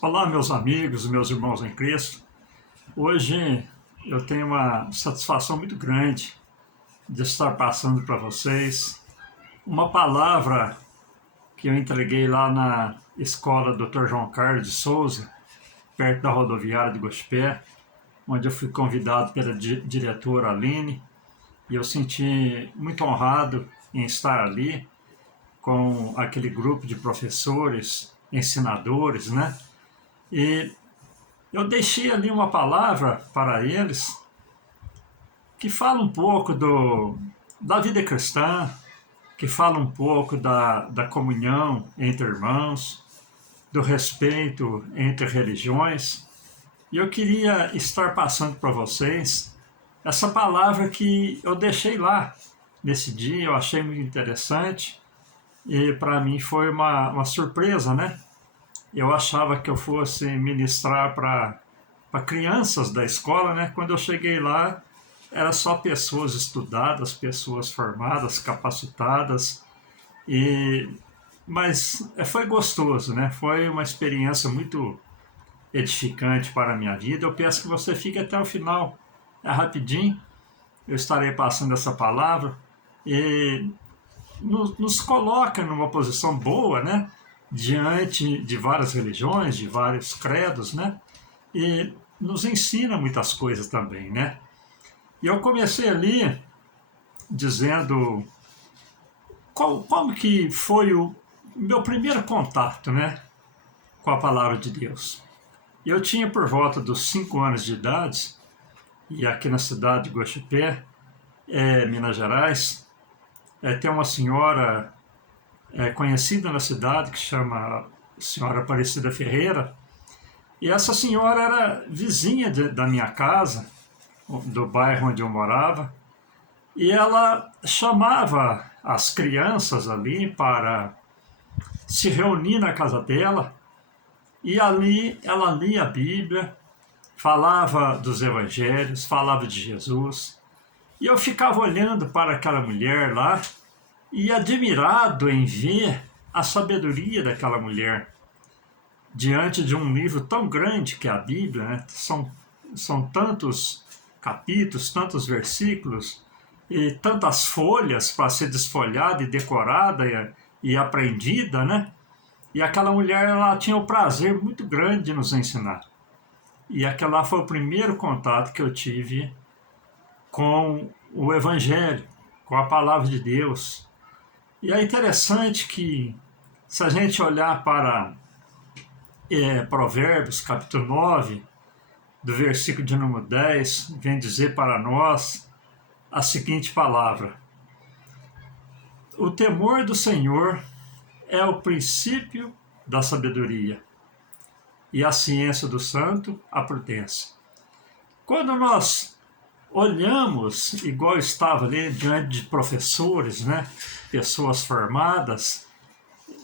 Olá, meus amigos, meus irmãos em Cristo. Hoje eu tenho uma satisfação muito grande de estar passando para vocês uma palavra que eu entreguei lá na escola Dr. João Carlos de Souza, perto da rodoviária de Gospé, onde eu fui convidado pela diretora Aline, e eu senti muito honrado em estar ali com aquele grupo de professores, ensinadores, né? E eu deixei ali uma palavra para eles que fala um pouco da vida cristã, que fala um pouco da comunhão entre irmãos, do respeito entre religiões. E eu queria estar passando para vocês essa palavra que eu deixei lá nesse dia, eu achei muito interessante e para mim foi uma surpresa, né? Eu achava que eu fosse ministrar para crianças da escola, né? Quando eu cheguei lá, era só pessoas estudadas, pessoas formadas, capacitadas, e mas foi gostoso, né? Foi uma experiência muito edificante para a minha vida. Eu peço que você fique até o final, é rapidinho. Eu estarei passando essa palavra e nos coloca numa posição boa, né? Diante de várias religiões, de vários credos, né? E nos ensina muitas coisas também, né? E eu comecei ali dizendo como que foi o meu primeiro contato, né, com a palavra de Deus. Eu tinha por volta dos 5 anos de idade, e aqui na cidade de Guaxupé, Minas Gerais, tem uma senhora conhecida na cidade que chama Senhora Aparecida Ferreira, e essa senhora era vizinha da minha casa, do bairro onde eu morava, e ela chamava as crianças ali para se reunir na casa dela, e ali ela lia a Bíblia, falava dos evangelhos, falava de Jesus, e eu ficava olhando para aquela mulher lá e admirado em ver a sabedoria daquela mulher diante de um livro tão grande que é a Bíblia, né? São tantos capítulos, tantos versículos e tantas folhas para ser desfolhada e decorada e aprendida, né? E aquela mulher, ela tinha o prazer muito grande de nos ensinar. E aquele lá foi o primeiro contato que eu tive com o Evangelho, com a palavra de Deus. E é interessante que, se a gente olhar para Provérbios, capítulo 9, do versículo de número 10, vem dizer para nós a seguinte palavra: o temor do Senhor é o princípio da sabedoria, e a ciência do santo, a prudência. Quando nós olhamos, igual estava ali diante de professores, né, pessoas formadas,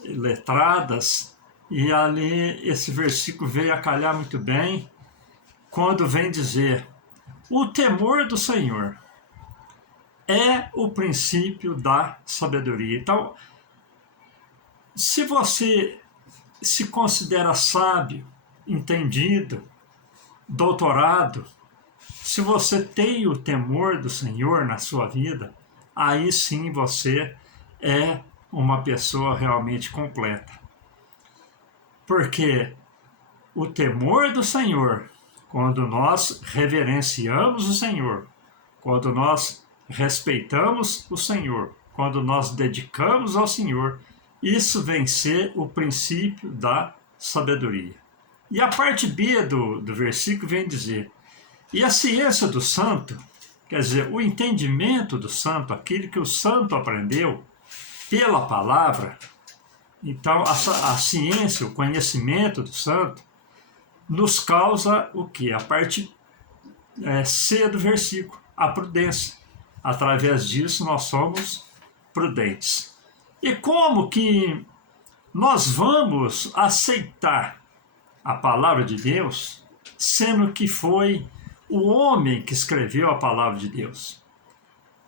letradas, e ali esse versículo veio a calhar muito bem, quando vem dizer: o temor do Senhor é o princípio da sabedoria. Então, se você se considera sábio, entendido, doutorado, se você tem o temor do Senhor na sua vida, aí sim você é uma pessoa realmente completa. Porque o temor do Senhor, quando nós reverenciamos o Senhor, quando nós respeitamos o Senhor, quando nós dedicamos ao Senhor, isso vem ser o princípio da sabedoria. E a parte B do versículo vem dizer: e a ciência do santo, quer dizer, o entendimento do santo, aquilo que o santo aprendeu pela palavra. Então, a ciência, o conhecimento do santo, nos causa o quê? A parte C do versículo, a prudência. Através disso, nós somos prudentes. E como que nós vamos aceitar a palavra de Deus, sendo que foi o homem que escreveu a palavra de Deus?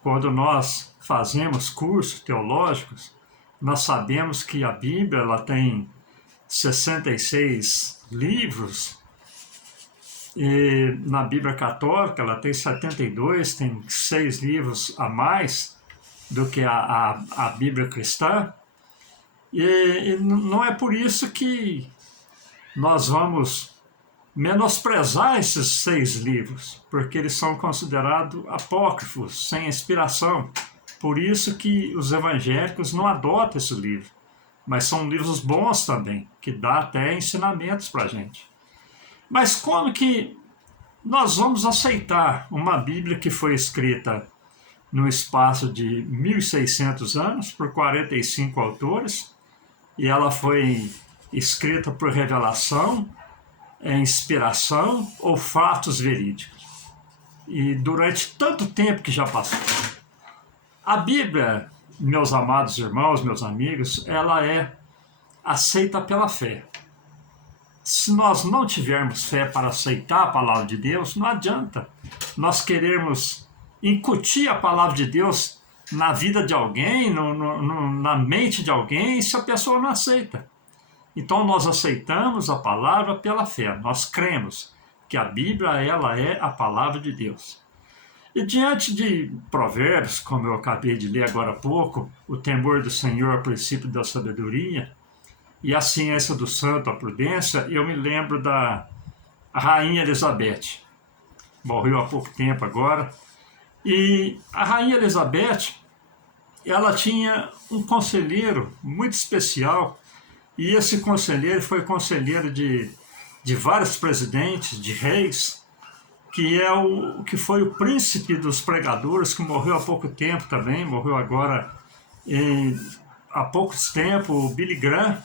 Quando nós fazemos cursos teológicos, nós sabemos que a Bíblia ela tem 66 livros. E na Bíblia Católica ela tem 72, tem 6 livros a mais do que a Bíblia cristã. E não é por isso que nós vamos menosprezar esses 6 livros, porque eles são considerados apócrifos, sem inspiração. Por isso que os evangélicos não adotam esse livro. Mas são livros bons também, que dá até ensinamentos para a gente. Mas como que nós vamos aceitar uma Bíblia que foi escrita no espaço de 1.600 anos por 45 autores, e ela foi escrita por revelação, inspiração ou fatos verídicos? E durante tanto tempo que já passou. A Bíblia, meus amados irmãos, meus amigos, ela é aceita pela fé. Se nós não tivermos fé para aceitar a palavra de Deus, não adianta nós querermos incutir a palavra de Deus na vida de alguém, na mente de alguém, se a pessoa não aceita. Então nós aceitamos a palavra pela fé, nós cremos que a Bíblia ela é a palavra de Deus. E diante de Provérbios, como eu acabei de ler agora há pouco, o temor do Senhor é o princípio da sabedoria, e a ciência do santo, a prudência, eu me lembro da Rainha Elizabeth. Morreu há pouco tempo agora. E a Rainha Elizabeth, ela tinha um conselheiro muito especial, e esse conselheiro foi conselheiro de vários presidentes, de reis, que foi o príncipe dos pregadores, que morreu há pouco tempo também, morreu agora há pouco tempo, o Billy Graham,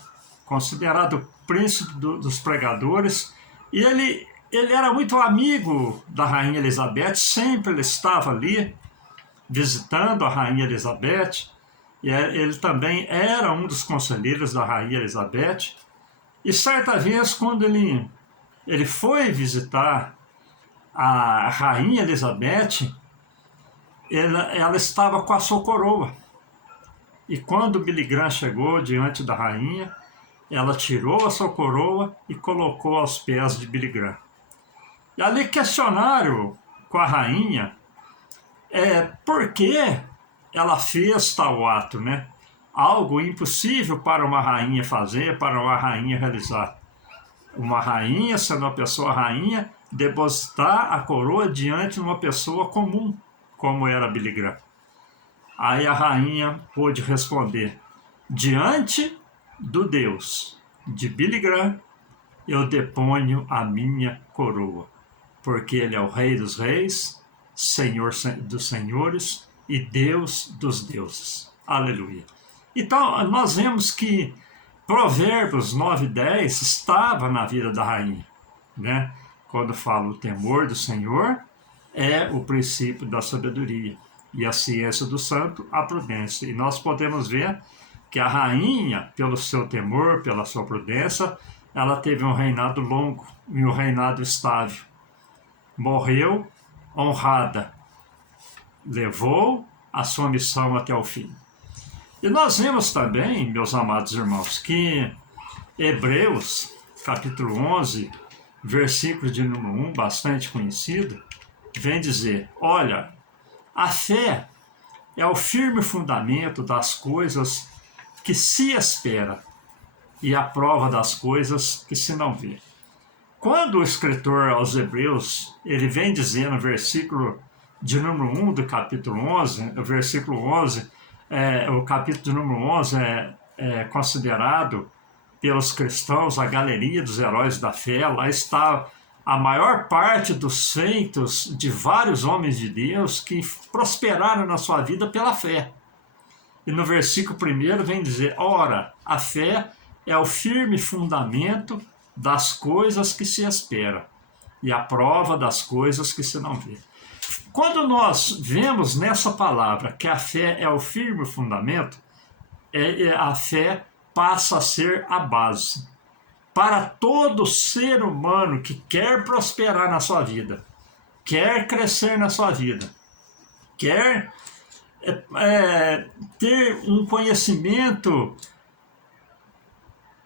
considerado príncipe dos pregadores, e ele era muito amigo da Rainha Elizabeth, sempre ele estava ali visitando a Rainha Elizabeth, e ele também era um dos conselheiros da Rainha Elizabeth, e certa vez, quando ele foi visitar a Rainha Elizabeth, ela estava com a sua coroa, e quando Billy Graham chegou diante da rainha, ela tirou a sua coroa e colocou aos pés de Billy Graham. E ali questionaram com a rainha por que ela fez tal ato, né? Algo impossível para uma rainha fazer, para uma rainha realizar. Uma rainha, sendo uma pessoa rainha, depositar a coroa diante de uma pessoa comum, como era Billy Graham. Aí a rainha pôde responder: diante do Deus de Billy Graham, eu deponho a minha coroa, porque ele é o Rei dos Reis, Senhor dos Senhores e Deus dos deuses. Aleluia. Então, nós vemos que Provérbios 9:10 estava na vida da rainha, né? Quando fala o temor do Senhor é o princípio da sabedoria, e a ciência do santo, a prudência. E nós podemos ver que a rainha, pelo seu temor, pela sua prudência, ela teve um reinado longo e um reinado estável. Morreu honrada, levou a sua missão até o fim. E nós vemos também, meus amados irmãos, que Hebreus, capítulo 11, versículo de número 1, bastante conhecido, vem dizer: olha, a fé é o firme fundamento das coisas que se espera e a prova das coisas que se não vê. Quando o escritor aos Hebreus, ele vem dizer no versículo de número 1 do capítulo 11, o versículo 11, o capítulo de número 11 é considerado pelos cristãos a galeria dos heróis da fé. Lá está a maior parte dos feitos de vários homens de Deus que prosperaram na sua vida pela fé. E no versículo 1 vem dizer: ora, a fé é o firme fundamento das coisas que se espera e a prova das coisas que se não vê. Quando nós vemos nessa palavra que a fé é o firme fundamento, a fé passa a ser a base para todo ser humano que quer prosperar na sua vida, quer crescer na sua vida, quer ter um conhecimento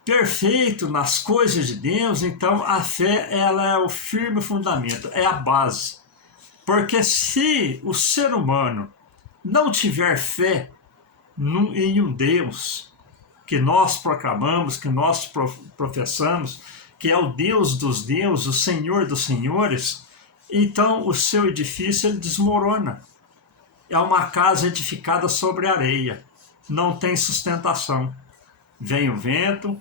perfeito nas coisas de Deus, então a fé ela é o firme fundamento, é a base. Porque se o ser humano não tiver fé em um Deus que nós proclamamos, que nós professamos, que é o Deus dos deuses, o Senhor dos senhores, então o seu edifício ele desmorona. É uma casa edificada sobre areia, não tem sustentação. Vem o vento,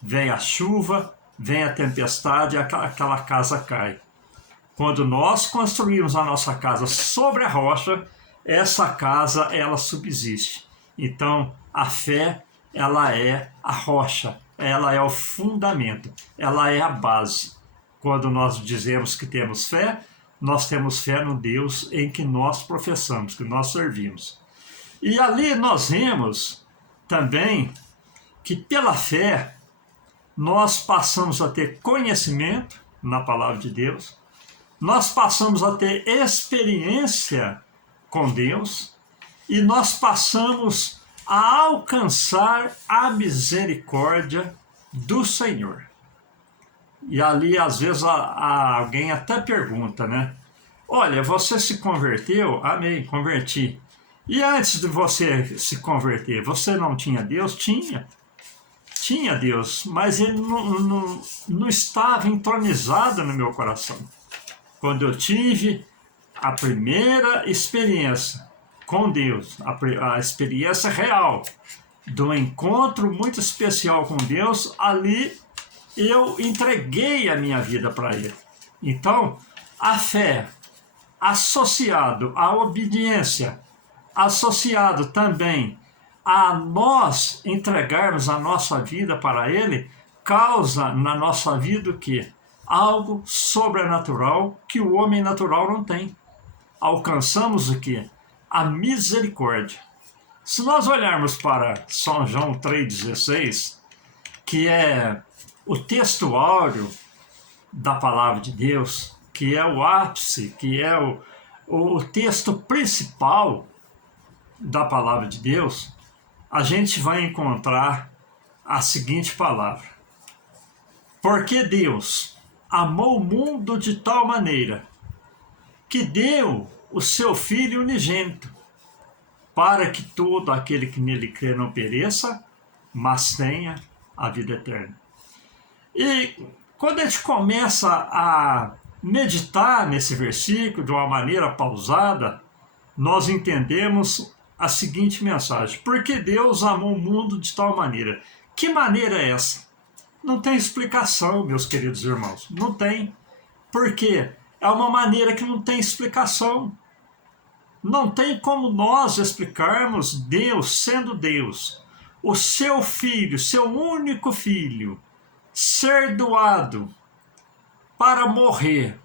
vem a chuva, vem a tempestade e aquela casa cai. Quando nós construímos a nossa casa sobre a rocha, essa casa ela subsiste. Então a fé ela é a rocha, ela é o fundamento, ela é a base. Quando nós dizemos que temos fé, nós temos fé no Deus em que nós professamos, que nós servimos. E ali nós vemos também que pela fé nós passamos a ter conhecimento na palavra de Deus, nós passamos a ter experiência com Deus e nós passamos a alcançar a misericórdia do Senhor. E ali, às vezes, alguém até pergunta, né? Olha, você se converteu? Amém, converti. E antes de você se converter, você não tinha Deus? Tinha. Tinha Deus, mas ele não estava entronizado no meu coração. Quando eu tive a primeira experiência com Deus, a experiência real do encontro muito especial com Deus, ali eu entreguei a minha vida para Ele. Então, a fé, associado à obediência, associado também a nós entregarmos a nossa vida para Ele, causa na nossa vida o quê? Algo sobrenatural que o homem natural não tem. Alcançamos o quê? A misericórdia. Se nós olharmos para São João 3,16, que é o texto áureo da palavra de Deus, que é o ápice, que é o texto principal da palavra de Deus, a gente vai encontrar a seguinte palavra: porque Deus amou o mundo de tal maneira que deu o seu Filho unigênito, para que todo aquele que nele crê não pereça, mas tenha a vida eterna. E quando a gente começa a meditar nesse versículo de uma maneira pausada, nós entendemos a seguinte mensagem: porque Deus amou o mundo de tal maneira. Que maneira é essa? Não tem explicação, meus queridos irmãos. Não tem. Por quê? É uma maneira que não tem explicação. Não tem como nós explicarmos Deus sendo Deus, o seu Filho, seu único Filho, ser doado para morrer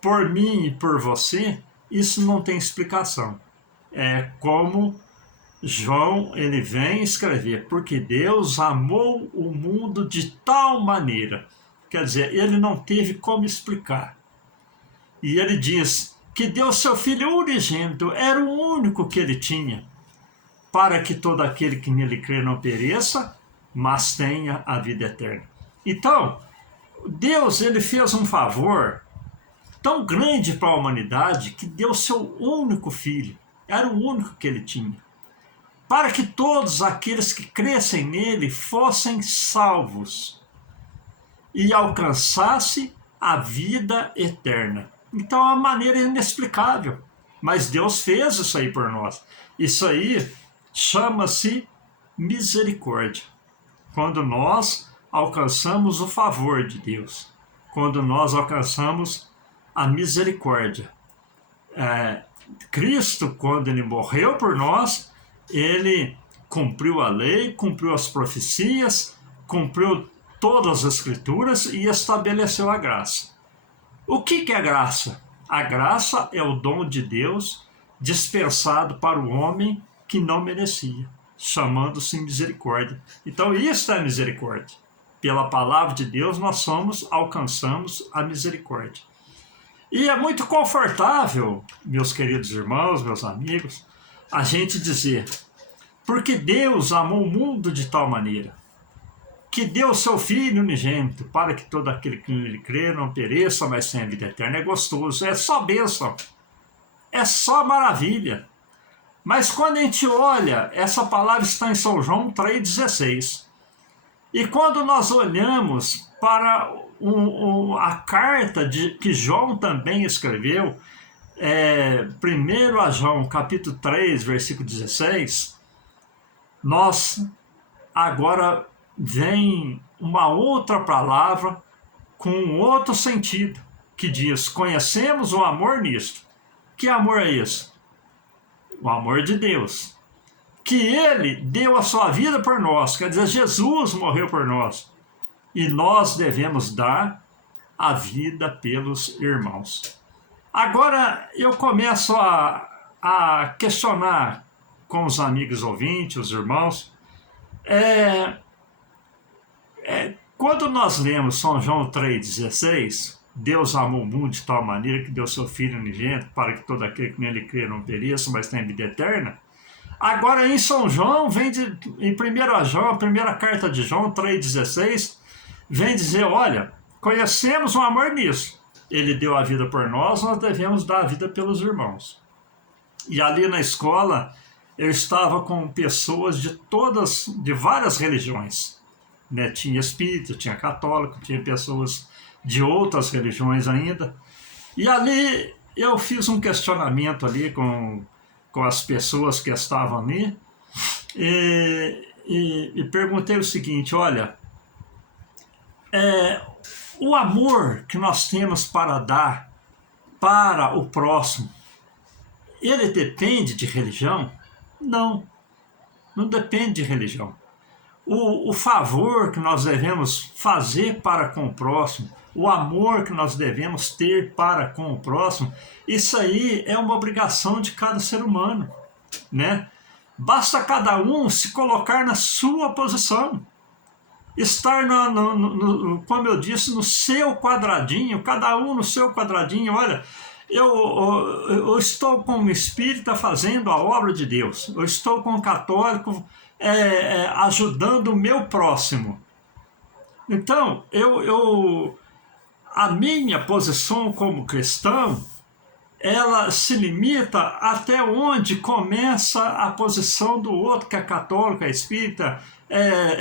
por mim e por você. Isso não tem explicação. É como João ele vem escrever: porque Deus amou o mundo de tal maneira. Quer dizer, ele não teve como explicar. E ele diz que deu seu Filho unigênito, era o único que ele tinha, para que todo aquele que nele crê não pereça, mas tenha a vida eterna. Então, Deus ele fez um favor tão grande para a humanidade que deu seu único Filho, era o único que ele tinha, para que todos aqueles que crescem nele fossem salvos e alcançassem a vida eterna. Então é uma maneira inexplicável, mas Deus fez isso aí por nós. Isso aí chama-se misericórdia. Quando nós alcançamos o favor de Deus, quando nós alcançamos a misericórdia. Cristo, quando ele morreu por nós, ele cumpriu a lei, cumpriu as profecias, cumpriu todas as escrituras e estabeleceu a graça. O que é graça? A graça é o dom de Deus dispensado para o homem que não merecia, chamando-se misericórdia. Então isso é misericórdia. Pela palavra de Deus nós alcançamos a misericórdia. E é muito confortável, meus queridos irmãos, meus amigos, a gente dizer: porque Deus amou o mundo de tal maneira que deu o seu Filho unigênito, para que todo aquele que nele crê não pereça, mas tenha vida eterna. É gostoso, é só bênção, é só maravilha. Mas quando a gente olha, essa palavra está em São João 3,16. E quando nós olhamos para a carta que João também escreveu, 1 João capítulo 3, versículo 16, nós agora vem uma outra palavra com outro sentido, que diz: conhecemos o amor nisto. Que amor é esse? O amor de Deus, que Ele deu a sua vida por nós, quer dizer, Jesus morreu por nós, e nós devemos dar a vida pelos irmãos. Agora eu começo a questionar com os amigos ouvintes, os irmãos, quando nós lemos São João 3,16, Deus amou o mundo de tal maneira que deu seu Filho unigênito para que todo aquele que nele crê não pereça, mas tenha vida eterna. Agora em São João, em 1 João, a primeira carta de João 3,16, vem dizer: olha, conhecemos o amor nisso. Ele deu a vida por nós, nós devemos dar a vida pelos irmãos. E ali na escola, eu estava com pessoas de várias religiões, né? Tinha espírita, tinha católico, tinha pessoas de outras religiões ainda. E ali eu fiz um questionamento ali com as pessoas que estavam ali e perguntei o seguinte: olha, o amor que nós temos para dar para o próximo, ele depende de religião? Não, não depende de religião. O favor que nós devemos fazer para com o próximo, o amor que nós devemos ter para com o próximo, isso aí é uma obrigação de cada ser humano, né? Basta cada um se colocar na sua posição, estar, como eu disse, no seu quadradinho, cada um no seu quadradinho. Olha, eu estou com um espírita fazendo a obra de Deus, eu estou com um católico ajudando o meu próximo. Então, a minha posição como cristão, ela se limita até onde começa a posição do outro que é católico, é espírita,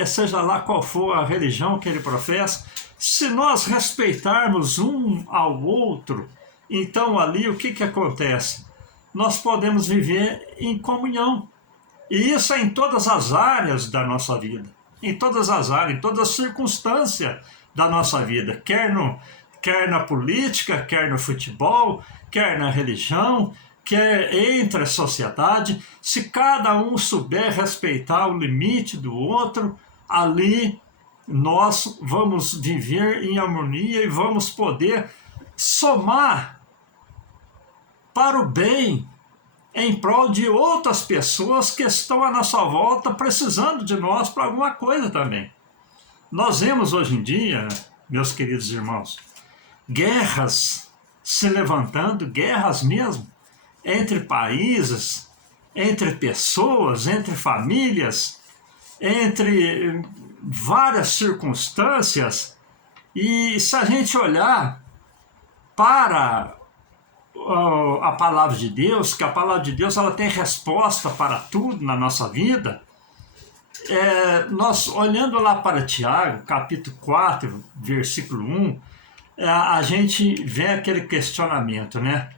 seja lá qual for a religião que ele professa. Se nós respeitarmos um ao outro, então ali o que acontece? Nós podemos viver em comunhão. E isso é em todas as áreas da nossa vida, em todas as áreas, em todas as circunstâncias da nossa vida, quer na política, quer no futebol, quer na religião, quer entre a sociedade. Se cada um souber respeitar o limite do outro, ali nós vamos viver em harmonia e vamos poder somar para o bem em prol de outras pessoas que estão à nossa volta precisando de nós para alguma coisa também. Nós vemos hoje em dia, meus queridos irmãos, guerras se levantando, guerras mesmo, entre países, entre pessoas, entre famílias, entre várias circunstâncias. E se a gente olhar para a palavra de Deus, que a palavra de Deus ela tem resposta para tudo na nossa vida, nós olhando lá para Tiago, capítulo 4, versículo 1, a gente vê aquele questionamento, né?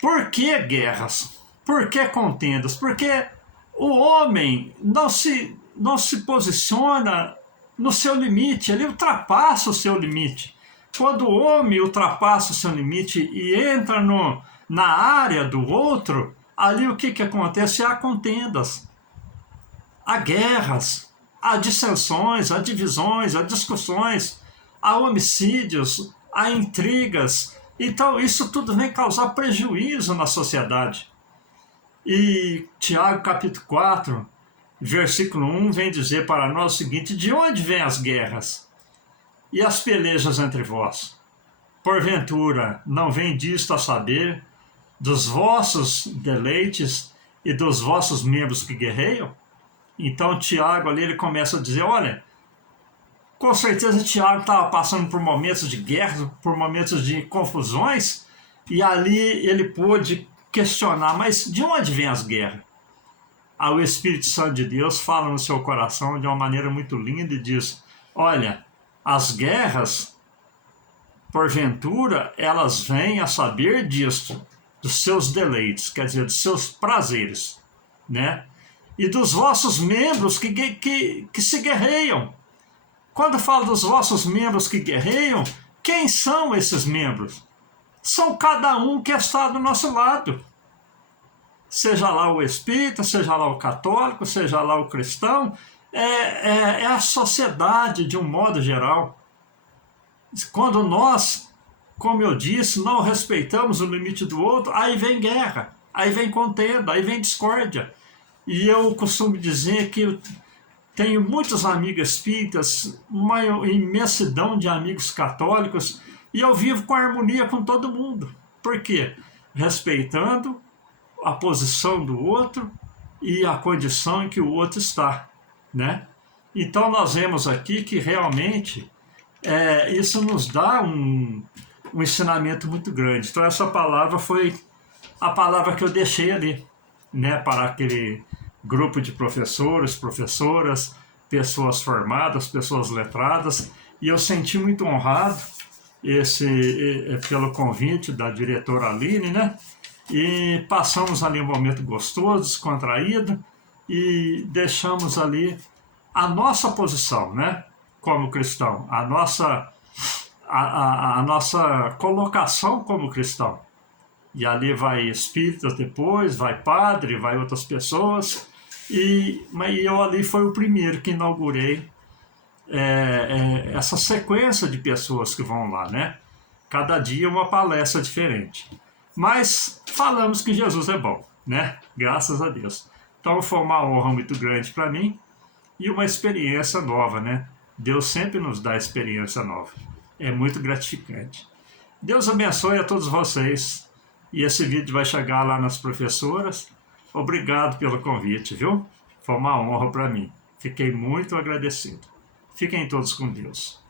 Por que guerras? Por que contendas? Porque o homem não se posiciona no seu limite, ele ultrapassa o seu limite. Quando o homem ultrapassa o seu limite e entra na área do outro, ali o que acontece? Há contendas, há guerras, há dissensões, há divisões, há discussões, há homicídios, há intrigas. Então isso tudo vem causar prejuízo na sociedade. E Tiago capítulo 4, versículo 1 vem dizer para nós o seguinte: de onde vêm as guerras e as pelejas entre vós? Porventura, não vem disto a saber, dos vossos deleites e dos vossos membros que guerreiam? Então Tiago ali ele começa a dizer: olha, Com certeza Tiago estava passando por momentos de guerra, por momentos de confusões, e ali ele pôde questionar, mas de onde vem as guerras? Aí o Espírito Santo de Deus fala no seu coração de uma maneira muito linda e diz: olha, as guerras, porventura, elas vêm a saber disto, dos seus deleites, quer dizer, dos seus prazeres, né? E dos vossos membros que se guerreiam. Quando falo dos vossos membros que guerreiam, quem são esses membros? São cada um que está do nosso lado. Seja lá o espírita, seja lá o católico, seja lá o cristão, é a sociedade de um modo geral. Quando nós, como eu disse, não respeitamos o limite do outro, aí vem guerra, aí vem contenda, aí vem discórdia. E eu costumo dizer que eu tenho muitos amigos espíritas, uma imensidão de amigos católicos, e eu vivo com harmonia com todo mundo. Por quê? Respeitando a posição do outro e a condição em que o outro está, né? Então nós vemos aqui que realmente isso nos dá um ensinamento muito grande. Então essa palavra foi a palavra que eu deixei ali, né, para aquele grupo de professores, professoras, pessoas formadas, pessoas letradas, e eu senti muito honrado pelo convite da diretora Aline, né? E passamos ali um momento gostoso, descontraído, e deixamos ali a nossa posição, né? Como cristão, a nossa colocação como cristão. E ali vai espíritas depois, vai padre, vai outras pessoas, mas eu ali foi o primeiro que inaugurei essa sequência de pessoas que vão lá, né? Cada dia uma palestra diferente. Mas falamos que Jesus é bom, né? Graças a Deus. Então foi uma honra muito grande para mim e uma experiência nova, né? Deus sempre nos dá experiência nova. É muito gratificante. Deus abençoe a todos vocês. E esse vídeo vai chegar lá nas professoras. Obrigado pelo convite, viu? Foi uma honra para mim. Fiquei muito agradecido. Fiquem todos com Deus.